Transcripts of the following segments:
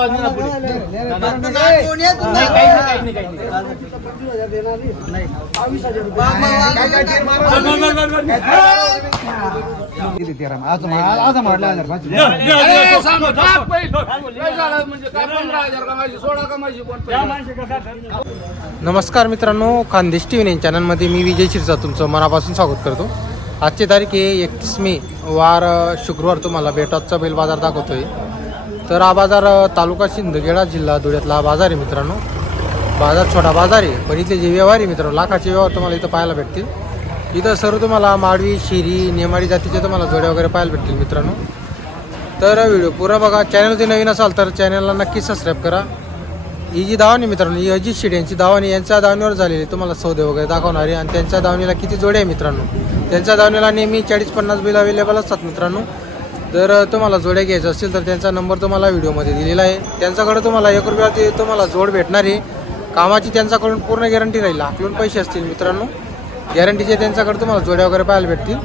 आज आज मारला हजार पाचशे नमस्कार मित्रांनो खानदेश टी व्ही चॅनलमध्ये मी विजय शिरसा तुमचं मनापासून स्वागत करतो. आजची तारीख आहे एकतीस मे. वार शुक्रवार तुम्हाला बेटाचा बेल बाजार दाखवतोय. तर हा बाजार तालुका सिंदखेडा जिल्हा धुळ्यातला हा बाजार आहे मित्रांनो. बाजार छोटा बाजार आहे पण इथले जे व्यवहार आहे मित्रांनो लाखाचे व्यवहार तुम्हाला इथं पाहायला भेटतील. इथं सर्व तुम्हाला माडवी शिरी नेमाडी जातीचे तुम्हाला जोड्या वगैरे पाहायला भेटतील मित्रांनो. तर व्हिडिओ पुरा बघा. चॅनलमध्ये नवीन असाल तर चॅनलला नक्की सबस्क्राईब करा. ही जी दावणी मित्रांनो ही अजित शेड यांची दावणी यांच्या दावणीवर झालेली तुम्हाला सौदे वगैरे दाखवणारे आणि त्यांच्या दावणीला किती जोडे आहे मित्रांनो? त्यांच्या दावणीला नेहमी चाळीस पन्नास बिल अवेलेबल असतात मित्रांनो. जर तुम्हाला जोड्या घ्यायच्या असतील तर त्यांचा नंबर तुम्हाला व्हिडिओमध्ये दिलेला आहे. त्यांच्याकडे तुम्हाला एक रुपयाची तुम्हाला जोड भेटणार आहे. कामाची त्यांच्याकडून पूर्ण गॅरंटी राहील. हाकलून पैसे असतील मित्रांनो. गॅरंटीचे त्यांच्याकडे तुम्हाला जोड्या वगैरे पाहायला भेटतील.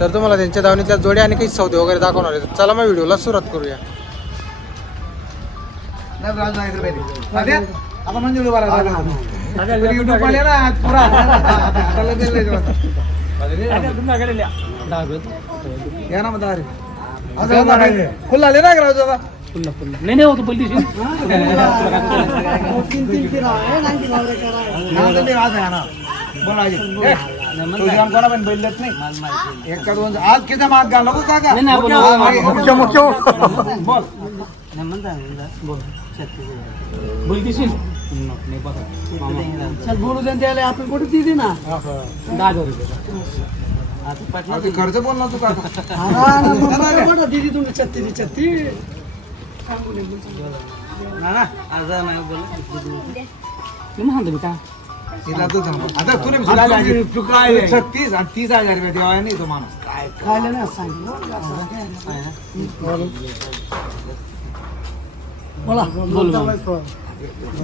तर तुम्हाला त्यांच्या दावणीतल्या जोड्या आणि काही सौदे वगैरे दाखवणार आहेत चला मग व्हिडिओला सुरुवात करूया. आता ना खुल्ला आले ना राजू दादा? नाही नाही होतो पलटी नाव तर ते आज आहे ना. बोल आज. ए, तुझी आम कोणा पण बैल देत नाही. एक का दोन आज किती मात घाल नको काका. नाही, नाही, बोला. हा, मुख्य मुख्य बोल. बोलतीशील चल बोलू दे. त्याला आपण कुठे दिली ना दहा हजार रुपये. आता ते खर्च बोल ना तू काका. दिदी तुम्ही छत्तीस छत्तीस मी म्हणतो मी काय तिला तू. आता तुला मी सांगतो, छत्तीस आणि तीस हजार रुपये देवा नाही तो माणूस. काय खायला सांगितलं. बोल.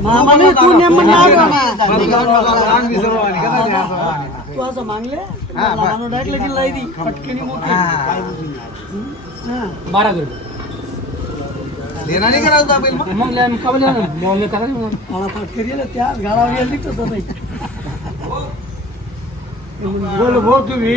मामाने तू असं आणि. तू असं मागले? हा. माणूस डायरेक्ट लगेच लाई दी पटकनी मोठी. बारा नाही करायचं आपण मग. कबले. मला पटकरी त्या गाळावर गेली तसं नाही. बोल भाऊ तुम्ही.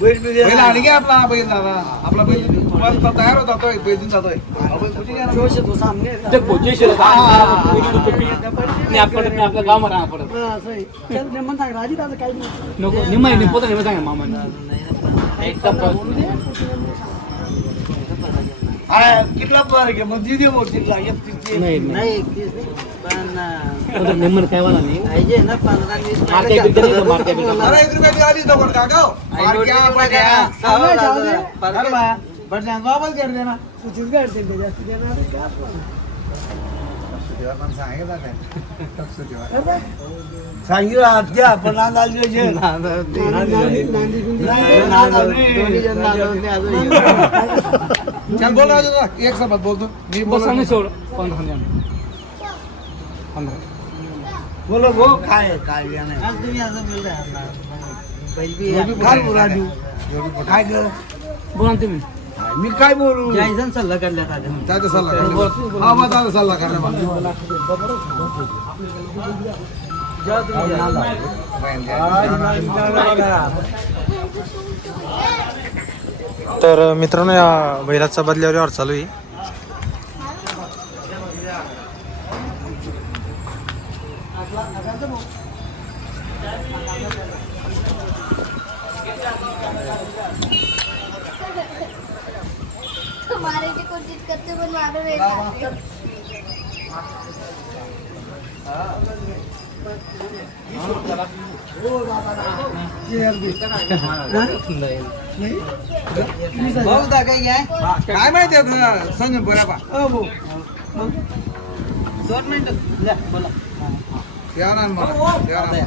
बोला. बोल. बिल आणि घे आपला बैल दादा. आपला बैल बस तो तयार होता तो देऊन जातोय ते शिरत नाही आपण नाही आपलं गाव हा, काही नाही. नको निम्मा आहे पोता निम्मा सांगा मामा. कितला मग दिदी मग तिथला नाही. पण निम्मन काय वाला नाही? पाहिजे ना पंधरा वीस मारत्या बिरत्या नाही तर मारत्या बिरत्या. अरे एक रुपयाची आलीच दगड का गं? मारक्या, बड्या. अरे बा, बड्या, गावात गेलं ते ना. तुझीच गाडी ते जास्त देणार का पण सांगितलं काय? तपसुटीवर. सांगितलं आत्या पण नांदाल चल बोल राजू दादा, एक सोबत बोलतो. मी बस बोल सांग सोड. पंधरा बोलो भो काय काय नाही. राजू? काय कर बोला ना तुम्ही. मी काय बोलू? त्याचा सल्ला कर. हा त्याचा सल्ला कर ना मग. तर मित्रांनो या बैलाचा बदल्यावर व्यवहार चालू आहे. करते पण मारो भाऊ दा काय काय माहिती आता संजय बऱ्यापा दोन मिनिट. द्या ना मला. द्या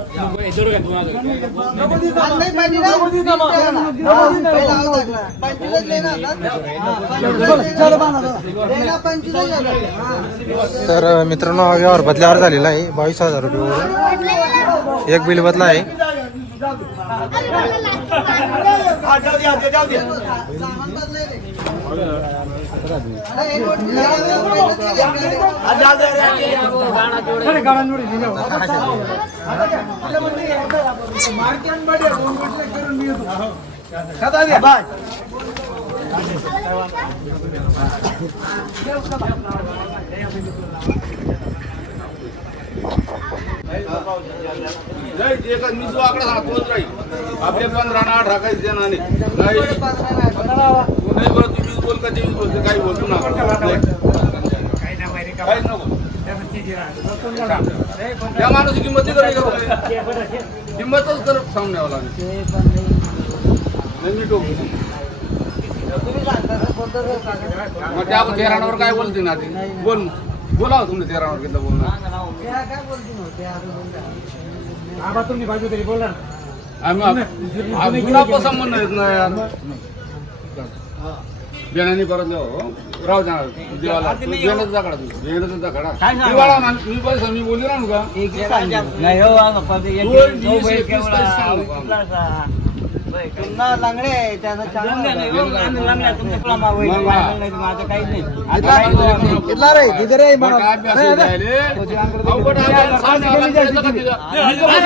तर मित्रांनो हा व्यवहार बदल्यावर झालेला आहे. बावीस हजार रुपये एक बिल बदला आहे. खाता द्या. नाही जे का मी जो आकडा सांगतो तोच राहील आपले पंधरा ना अठरा काहीच बोल नको? त्या माणूस किंमत नाही? करायची किंमतच तर सांगून द्यावं लागेल. मी मग त्या तेरावर काय बोलते ना ते? बोल. बोला हो तुम्ही तेरावर घेतलं बोलणं आम्ही जुना संबंध येत नाही यार. बेण्याने परत जाऊ हो. राहू द्या देवाला. बेण्याचा जाकडा तू बेण्याचा जाकडा मी पैसा मी बोलली राहू का नाही हो पुन्हा लंगडे त्याचा हो, वा. लंगड्या नाही, माझं काहीच नाही. इथला रे तिथे रे? म्हणजे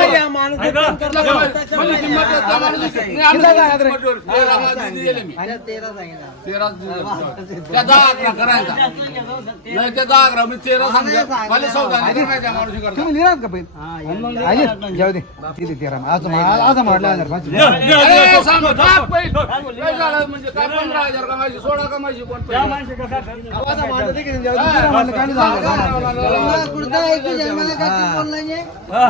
आहे, माणूस- नाही. तेरा सांगितलं नाही. त्या दहा अकरा मी तेरा सांगतो मला चौदा नाही त्या माणूसी करता. तुम्ही लिहिलात का पहिले? हा, हे मग नाही जाऊ दे. तिथे तेरा. आज आज म्हटलं हजार पाच म्हणजे? हा.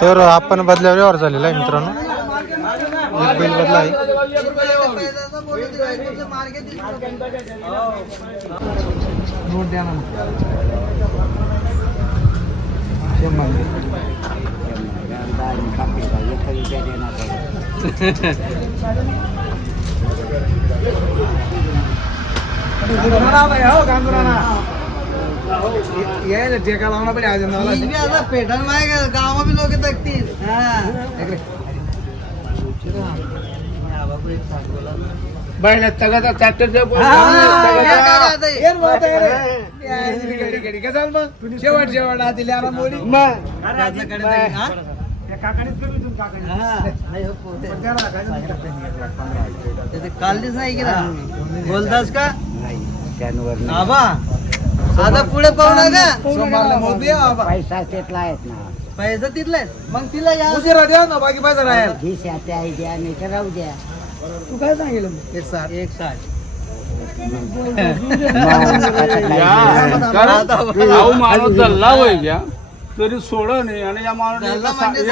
तर आपण बदल्यावर व्यवहार झालेला आहे मित्रांनो एक बिल बदला आहे यायला टेका लावणं पण आज पेटन माय गावा बी लोक तकतील बैलात तगादा ट्रॅक्टरच्या शेवट शेवट आधी लिहा मोडी कालनीच नाही की बोलतास का आबा आता पुढे पाहू नका सोमवारला मोदी आबा. पैसा तेटला आहेत ना पैसा तिथलाय मग तिला या उशिरा द्या ना बाकी पैसा राहील. या त्या द्या नाही तर राहू द्या तू काय सांगितलं एक साथ एक साठ माणूस दल्ला होय घ्या तरी सोड नाही आणि या माणूस म्हणजे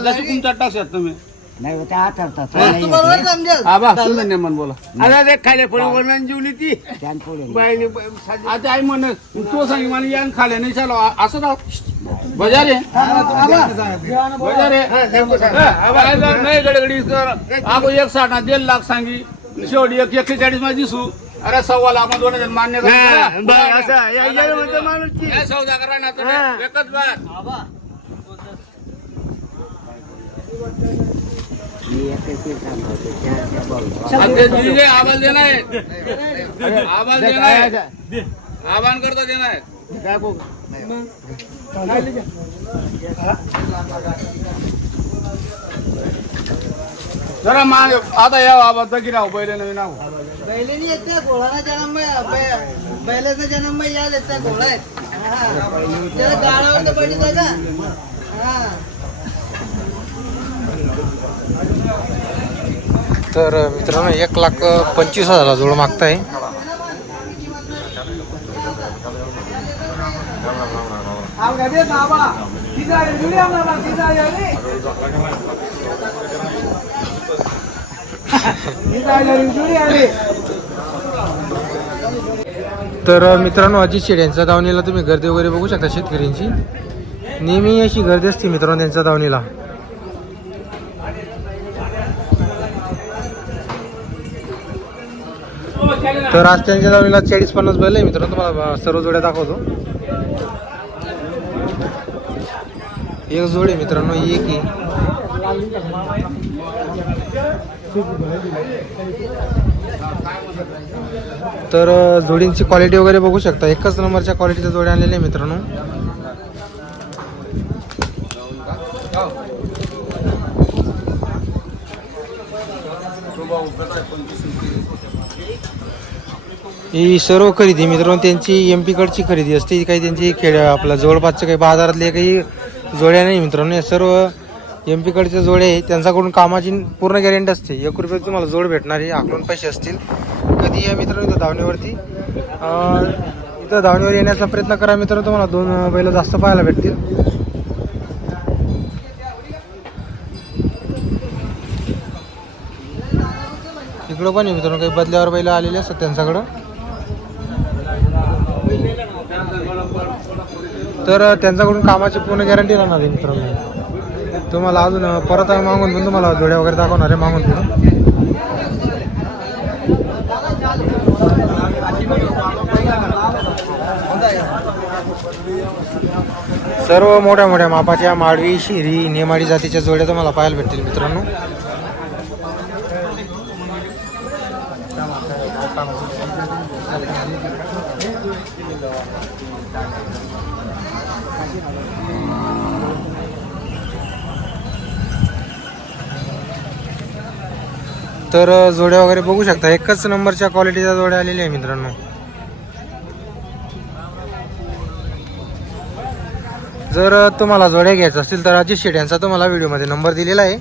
जशी तुमच्या टाकशात तुम्ही नाही होता आठवतात तू बरोबर समजेल आबा तुम्ही नेमन बोला अरे खाली पुढे बोलणं जेवली ती आता आई म्हण तो सांग मला यान खाले नाही चालो असं राव बजारे बजारे नाही गडगडी कर अगो एक साठ दीड लाख सांगी शेवटी एक एक्केचाळीसमध्ये दिसू. अरे सव्वा लाख दोन हजार मान्य करा. सौदा करा ना तर एकच बार. बोल आते दीजिए आवाज देना है आवाज देना है आवाहन करता देना है जरा माग आता या बाबा तकी राहू पहिले नवीन आहो बैलेनी येत त्या घोडाला जन्म बैलाचा जन्म याल त्या घोडा आहेत हा. त्याला गाडावर तर पडित का? हा. तर मित्रांनो एक लाख पंचवीस हजाराला जोड मागताय. बाबा. तर मित्रांनो अजित शेड यांच्या दावणीला तुम्ही गर्दी वगैरे बघू शकता शेतकऱ्यांची. नेहमी अशी गर्दी असते मित्रांनो त्यांच्या दावणीला. तर आज त्यांच्या दावणीला चाळीस पन्नास बैल आहे मित्रांनो तुम्हाला सर्व जोड्या दाखवतो. एक जोडी मित्रांनो एक ही तर जोडींची क्वालिटी वगैरे बघू शकता. एकच नंबरच्या क्वालिटीच्या जोड्या आणलेल्या आहे मित्रांनो. ही सर्व खरेदी मित्रांनो त्यांची एम पीकडची खरेदी असते. काही त्यांची खेळ आपल्या जवळपासच्या काही बाजारातले काही जोड्या नाही मित्रांनो. या सर्व एम पीकडचे जोडे आहे त्यांच्याकडून कामाची पूर्ण गॅरंटी असते. एक रुपयाची तुम्हाला जोड भेटणार आहे. आकडून पैसे असतील. कधी या मित्रांनो इथं धावणीवरती? इथं धावणीवर येण्याचा प्रयत्न करा मित्रांनो. तुम्हाला दोन बैल जास्त पाहायला भेटतील. इकडं पण आहे मित्रांनो. काही बदल्यावर बैल आलेले असतात त्यांच्याकडं. तर त्यांच्याकडून कामाची पूर्ण गॅरंटी राहणार आहे मित्रांनो. तुम्हाला अजून परत आम्ही मागून पण तुम्हाला जोड्या वगैरे दाखवणार आहे मागून पण सर्व मोठ्या मोठ्या मापाच्या माडवी शिरी नेमाडी जातीच्या जोड्या तुम्हाला पाहायला भेटतील मित्रांनो. तर जोड्या वगैरे बघू शकता. एकच नंबरच्या क्वालिटीच्या जोड्या आलेल्या आहे मित्रांनो. जर तुम्हाला जोड्या घ्यायच्या असतील तर अजित शेट यांचा तुम्हाला व्हिडिओमध्ये नंबर दिलेला आहे.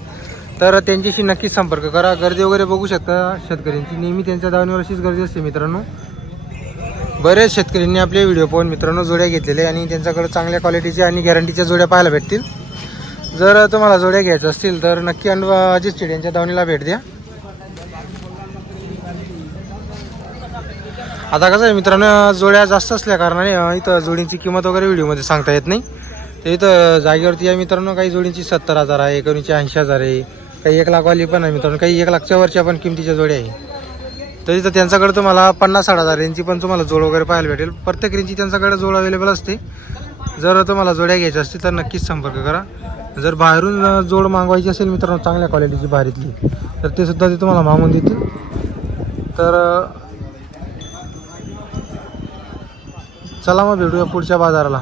तर त्यांच्याशी नक्कीच संपर्क करा. गर्दी वगैरे बघू शकता. शेतकऱ्यांची नेहमी त्यांच्या दावणीवर अशीच गर्दी असते मित्रांनो. बरेच शेतकऱ्यांनी आपले व्हिडिओ पाहून मित्रांनो जोड्या घेतलेले आणि त्यांच्याकडे चांगल्या क्वालिटीच्या आणि गॅरंटीच्या जोड्या पाहायला भेटतील. जर तुम्हाला जोड्या घ्यायच्या असतील तर नक्की अजित शेट यांच्या दावणीला भेट द्या. आता कसं आहे मित्रांनो जोड्या जास्त असल्या कारणाने इथं जोडींची किंमत वगैरे व्हिडिओमध्ये सांगता येत नाही. तर इथं जागेवरती या मित्रांनो काही जोडींची सत्तर हजार आहे कोणीची ऐंशी हजार आहे काही एक लाखवाली पण आहे मित्रांनो काही एक लाखच्या वरच्या पण किमतीच्या जोड्या आहे. तर इथं त्यांच्याकडे तुम्हाला पन्नास साठ हजार यांची पण तुम्हाला जोड वगैरे पाहायला भेटेल. प्रत्येक रेंजची त्यांच्याकडे जोड अवेलेबल असते. जर तुम्हाला जोड्या घ्यायच्या असतील तर नक्कीच संपर्क करा. जर बाहेरून जोड मागवायची असेल मित्रांनो चांगल्या क्वालिटीची बाहेरीतली तर ते सुद्धा ते तुम्हाला मागून देतील. तर चला मग भेटूया पुढच्या बाजाराला.